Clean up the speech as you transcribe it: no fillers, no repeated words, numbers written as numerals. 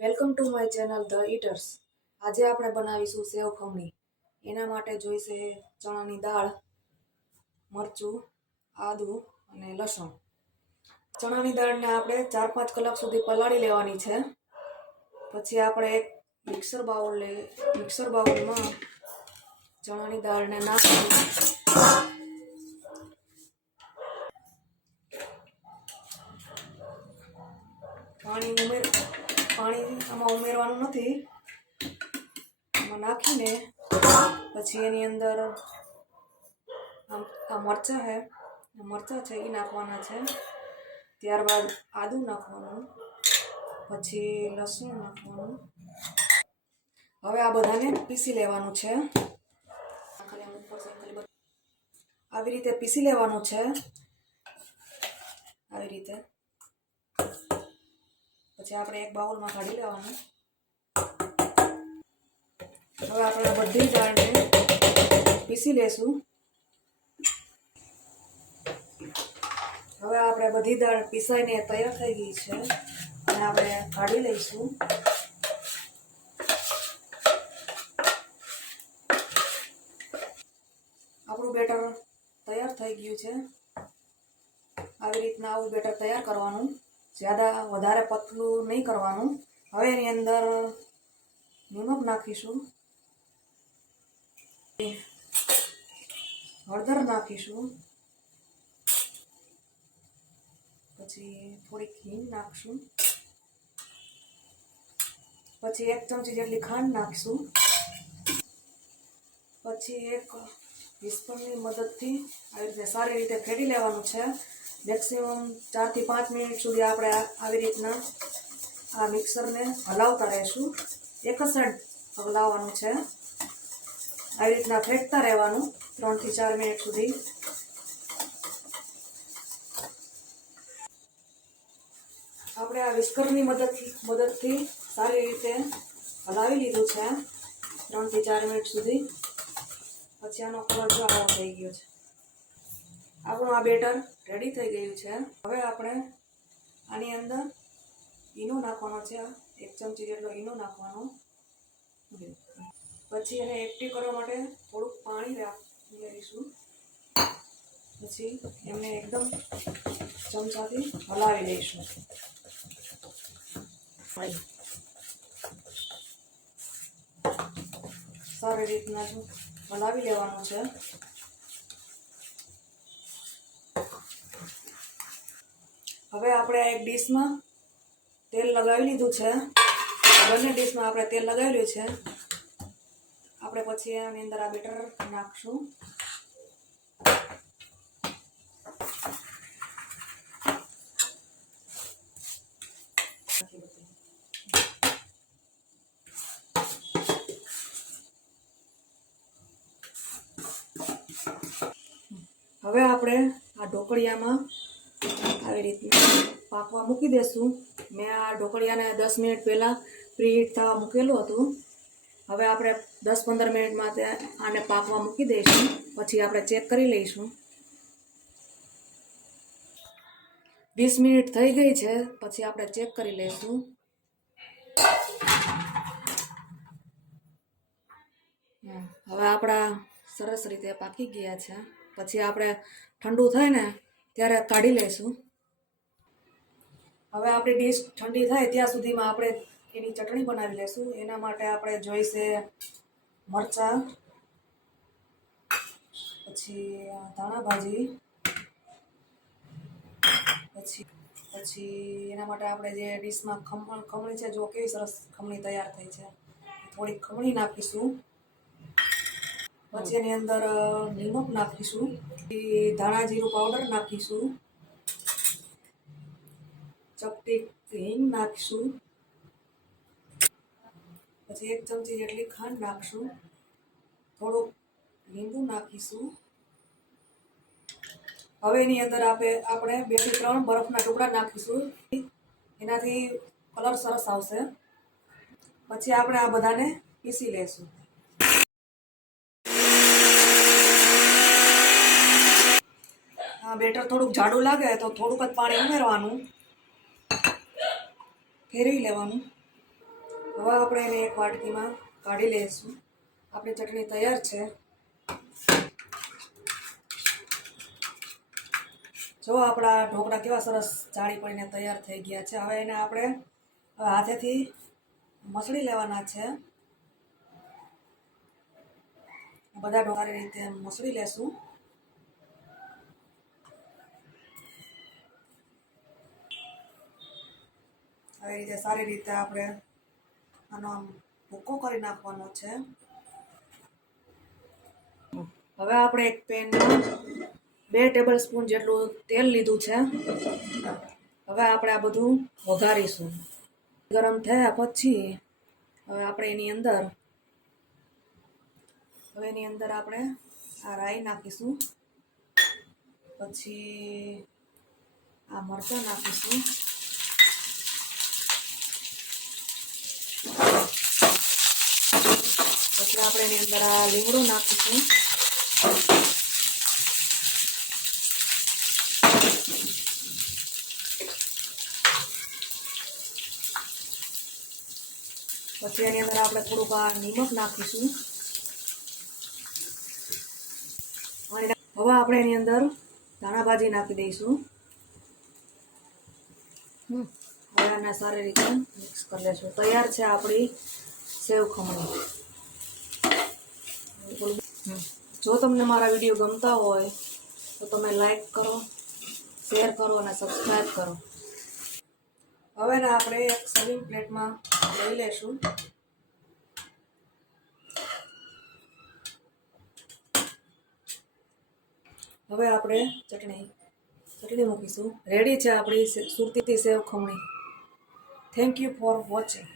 Welcome to my channel the eaters. આજે આપણે બનાવીશું સેવ ખમણી। એના માટે જોઈશે ચણાની દાળ, મરચું, આદુ અને લસણ। ચણાની દાળને આપણે 4-5 કલાક સુધી પલાળી લેવાની છે। પછી આપણે એક મિક્સર બાઉલમાં ચણાની દાળને નાખી પાણી આમાં ઉમેરવાનું નથી। આમાં નાખીને પછી એની અંદર આ મરચાં છે એ નાખવાના છે। ત્યારબાદ આદુ નાખવાનું, પછી લસણ નાખવાનું। હવે આ બધાને પીસી લેવાનું છે। આવી રીતે પીસી લેવાનું છે, આવી રીતે। પછી આપણે એક બાઉલમાં કાઢી લેવાનું। હવે આપણે બધી દાળને પીસી લેશું। હવે આપણે બધી દાળ પીસાઈને તૈયાર થઈ ગઈ છે અને આપણે કાઢી લઈશું। આપણું બેટર તૈયાર થઈ ગયું છે। આવી રીતના આવું બેટર તૈયાર કરવાનું, વધારે પતલું નહીં કરવાનું। હવે એની અંદર નમક નાખીશું, હળદર નાખીશું, પછી થોડીક હિંગ નાખશું, પછી 1 ચમચી જેટલી ખાંડ નાખીશું। પછી એક વિસ્પરની મદદથી આવી રીતે સારી રીતે ફેટી લેવાનું છે। મેક્સિમમ 4 થી 5 મિનિટ સુધી આપણે આવી રીતના આ મિક્સરને હલાવતા રહીશું। એક જ સાઈડ હલાવવાનું છે, આવી રીતના ફેંટતા રહેવાનું 3 થી 4 મિનિટ સુધી। આપણે આ વિસ્કરની મદદથી સારી રીતે હલાવી લીધું છે 3 થી 4 મિનિટ સુધી। પછી આનો કલર જો આવો થઈ ગયો છે। આપણું આ બેટર રેડી થઈ ગયું છે। હવે આપણે આની અંદર ઈનો નાખવાનો છે, 1 ચમચી જેટલો ઈનો નાખવાનો। પછી એને એક્ટિવ કરવા માટે થોડુંક પાણી ઉમેરીશું। પછી એમને એકદમ ચમચાથી હલાવી લઈશું। સારી રીતના હલાવી લેવાનું છે। હવે આપણે આ એક ડીશમાં તેલ લગાવી લીધું છે। બંને ડીશમાં આપણે તેલ લગાવેલું છે। આપણે પછી એની અંદર આ બેટર નાખશું। હવે આપણે આ ઢોકળિયામાં આવી રીતે પાકવા મૂકી દેશું। મેં આ ઢોકળિયાને 10 મિનિટ પહેલાં પ્રીહીટ થવા મૂકેલું હતું। હવે આપણે 10-15 મિનિટમાં આને પાકવા મૂકી દઈશું। પછી આપણે ચેક કરી લઈશું। 20 મિનિટ થઈ ગઈ છે, પછી આપણે ચેક કરી લઈશું। હવે આપણા સરસ રીતે પાકી ગયા છે। પછી આપણે ઠંડુ થાય ને ત્યારે કાઢી લઈશું। હવે આપણી ડીશ ઠંડી થાય ત્યાં સુધીમાં આપણે એની ચટણી બનાવી લઈશું। એના માટે આપણે જોઈશે મરચાં, પછી ધાણા ભાજી, પછી એના માટે આપણે જે ડીશમાં ખમણી છે, જો કેવી સરસ ખમણી તૈયાર થઈ છે, થોડીક ખમણી નાખીશું। પછી એની અંદર નિમક નાખીશું, ધાણા જીરું પાવડર નાખીશું, ચપટી હિંગ નાખીશું, પછી 1 ચમચી જેટલી ખાંડ નાખીશું, થોડુંક લીંબુ નાખીશું। હવે એની અંદર આપણે 2 થી 3 બરફના ટુકડા નાખીશું, એનાથી કલર સરસ આવશે। પછી આપણે આ બધાને પીસી લેશું। આ બેટર થોડુંક જાડું લાગે તો થોડુંક જ પાણી ઉમેરવાનું, ફેરવી લેવાનું। હવે આપણે એને એક વાટકીમાં કાઢી લઈશું. આપણી ચટણી તૈયાર છે. જો આપણા ઢોકળા કેવા સરસ જાળી પડીને તૈયાર થઈ ગયા છે. હવે એને આપણે હાથેથી મસળી લેવાના છે. બધા ઢોકળા સારી રીતે મસળી લેશું. આવી રીતે સારી રીતે આપણે આનો ભૂકો કરી નાખવાનો છે. હવે આપણે એક પેનમાં 2 ટેબલ સ્પૂન જેટલું તેલ લીધું છે. હવે આપણે આ બધું વઘારીશું. ગરમ થયા પછી હવે આપણે એની અંદર આપણે આ રાઈ નાખીશું. પછી આ મરચાં નાખીશું. પછી આપણે એની અંદર આ લીમડો નાખીશું. પછી એની અંદર આપણે થોડુંક આ નિમક નાખીશું. હવે આપણે એની અંદર ધાણા ભાજી નાખી દઈશું. હવે આને સારી રીતે મિક્સ કરી લઈશું. તૈયાર છે આપણી સેવ ખમણી. જો તમને મારા વિડીયો ગમતા હોય તો તમે લાઈક કરો, શેર કરો અને સબસ્ક્રાઈબ કરો. હવે ને આપણે એક સર્વિંગ પ્લેટમાં લઈ લઈશું. હવે આપણે ચટણી મૂકીશું. રેડી છે આપણી સુરતી સેવ ખમણી. Thank you for watching.